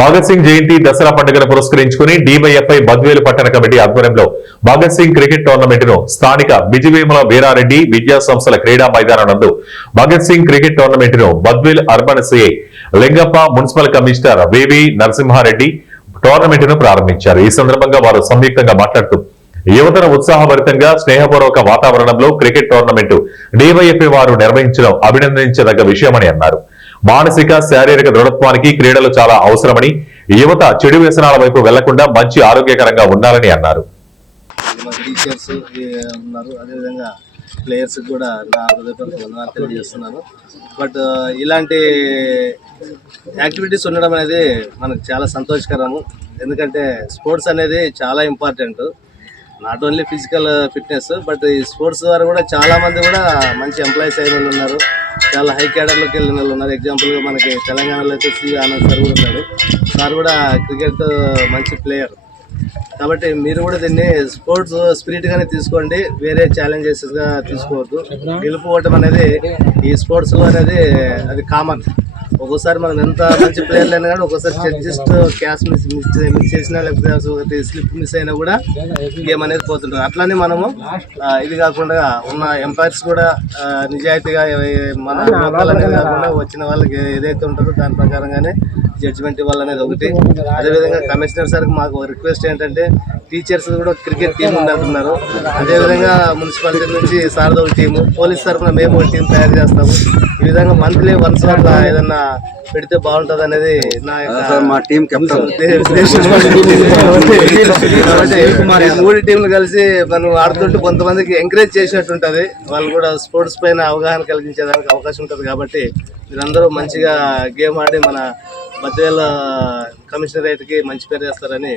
భగత్ సింగ్ జయంతి దసరా పండుగను పురస్కరించుకుని డివైఎఫ్ఐ బద్వేలు పట్టణ కమిటీ ఆధ్వర్యంలో భగత్ సింగ్ క్రికెట్ టోర్నమెంట్ ను స్థానిక బిజివేముల వీరారెడ్డి విద్యా సంస్థల క్రీడా మైదానం నందు భగత్ సింగ్ క్రికెట్ టోర్నమెంట్ ను Badvel urban CI Lingappa, municipal commissioner V V Narasimha Reddy tournament ను ప్రారంభించారు. ఈ సందర్భంగా వారు సంయుక్తంగా మాట్లాడుతూ యువతను ఉత్సాహభరితంగా స్నేహపూర్వక వాతావరణంలో క్రికెట్ టోర్నమెంట్ డివైఎఫ్ఐ వారు నిర్వహించడం అభినందించదగ్గ విషయమని అన్నారు. మానసిక, శారీరక దృఢత్వానికి క్రీడలు చాలా అవసరమని, యువత చెడు వ్యసనాల వైపు వెళ్లకుండా మంచి ఆరోగ్యకరంగా ఉండాలని అన్నారు. ప్లేయర్స్ కూడా నా హృదయపూర్వక వందనాలు తెలియజేస్తున్నాను. బట్ ఇలాంటి యాక్టివిటీస్ ఉండడం అనేది మనకు చాలా సంతోషకరము. ఎందుకంటే స్పోర్ట్స్ అనేది చాలా important. Not only physical fitness, but ఈ స్పోర్ట్స్ ద్వారా కూడా చాలామంది కూడా మంచి ఎంప్లాయీస్ అయిన వాళ్ళు ఉన్నారు, చాలా హై క్యాడర్లోకి వెళ్ళిన వాళ్ళు ఉన్నారు. ఎగ్జాంపుల్గా మనకి తెలంగాణలో అయితే సి ఆనంద్ సార్ కూడా ఉన్నాడు. సార్ కూడా క్రికెట్ మంచి ప్లేయర్. కాబట్టి మీరు కూడా దీన్ని స్పోర్ట్స్ స్పిరిట్గానే తీసుకోండి, వేరే ఛాలెంజెస్గా తీసుకోవద్దు. గెలుపుకోవటం అనేది ఈ స్పోర్ట్స్లో అనేది అది కామన్. ఒక్కోసారి మనం ఎంత మంచి ప్లేయర్లు అయినా కానీ ఒక్కోసారి జస్ట్ క్యాష్ మిస్ చేసినా, లేకపోతే ఒకటి స్లిప్ మిస్ అయినా కూడా గేమ్ అనేది పోతుంటుంది. అట్లానే మనము ఇది కాకుండా ఉన్న ఎంపైర్స్ కూడా నిజాయితీగా మన అనేది కాకుండా వచ్చిన వాళ్ళకి ఏదైతే ఉంటుందో దాని ప్రకారంగానే జడ్జిమెంట్ ఇవ్వాలనేది ఒకటి. అదేవిధంగా కమిషనర్ సార్కి మాకు రిక్వెస్ట్ ఏంటంటే టీచర్స్ కూడా క్రికెట్ టీం ఉండాలన్నారు. అదేవిధంగా మున్సిపాలిటీ నుంచి సార్ది ఒక టీము, పోలీస్ తరఫున మేము ఒక టీం తయారు చేస్తాము. ఈ విధంగా మంత్లీ వన్స్ అట్లా ఏదన్నా పెడితే బాగుంటుంది అనేది నా మూడు టీంలు కలిసి మనం ఆడుతుంటే కొంతమందికి ఎంకరేజ్ చేసినట్టు ఉంటుంది, వాళ్ళు కూడా స్పోర్ట్స్ పైన అవగాహన కలిగించేదానికి అవకాశం ఉంటుంది. కాబట్టి మీరందరూ మంచిగా గేమ్ ఆడి మన బద్వేల్ కమిషనరేట్కి మంచి పేరు చేస్తారని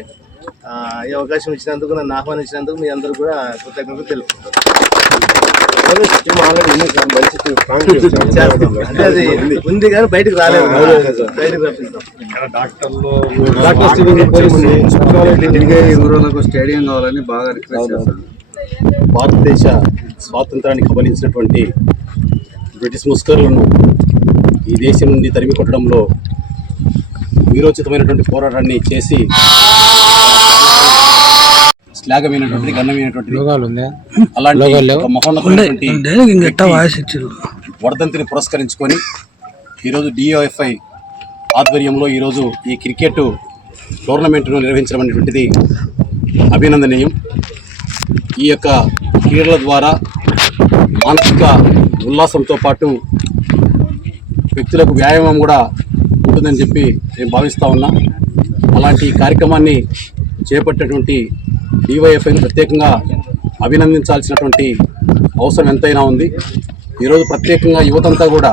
ఈ అవకాశం ఇచ్చినందుకు, నన్ను ఆహ్వానించినందుకు మీ అందరూ కూడా కృతజ్ఞతలు తెలుపుకుంటారు. అది ఉంది కానీ బయటకు రాలేదు, బయటకు రప్పిస్తాం. స్టేడియం కావాలని బాగా రిక్వెస్ట్ చేస్తాను. భారతదేశ స్వాతంత్రాన్ని గమనించినటువంటి బ్రిటిష్ ముస్కర్లను ఈ దేశం నుండి తరిమి కొట్టడంలో వీరోచితమైనటువంటి పోరాటాన్ని చేసి శ్లాఘమైనటువంటి, ఘనమైనటువంటి అలాంటి మహోన్నతమైనటువంటి వర్ధంతిని పురస్కరించుకొని ఈరోజు డిఓఎఫ్ఐ ఆధ్వర్యంలో ఈరోజు ఈ క్రికెట్ టోర్నమెంట్ను నిర్వహించడం అనేటువంటిది అభినందనీయం. ఈ యొక్క క్రీడల ద్వారా మానసిక ఉల్లాసంతో పాటు వ్యక్తులకు వ్యాయామం కూడా ఉంటుందని చెప్పి నేను భావిస్తూ ఉన్నా. అలాంటి కార్యక్రమాన్ని చేపట్టినటువంటి డివైఎఫ్ఐని ప్రత్యేకంగా అభినందించాల్సినటువంటి అవసరం ఎంతైనా ఉంది. ఈరోజు ప్రత్యేకంగా యువతంతా కూడా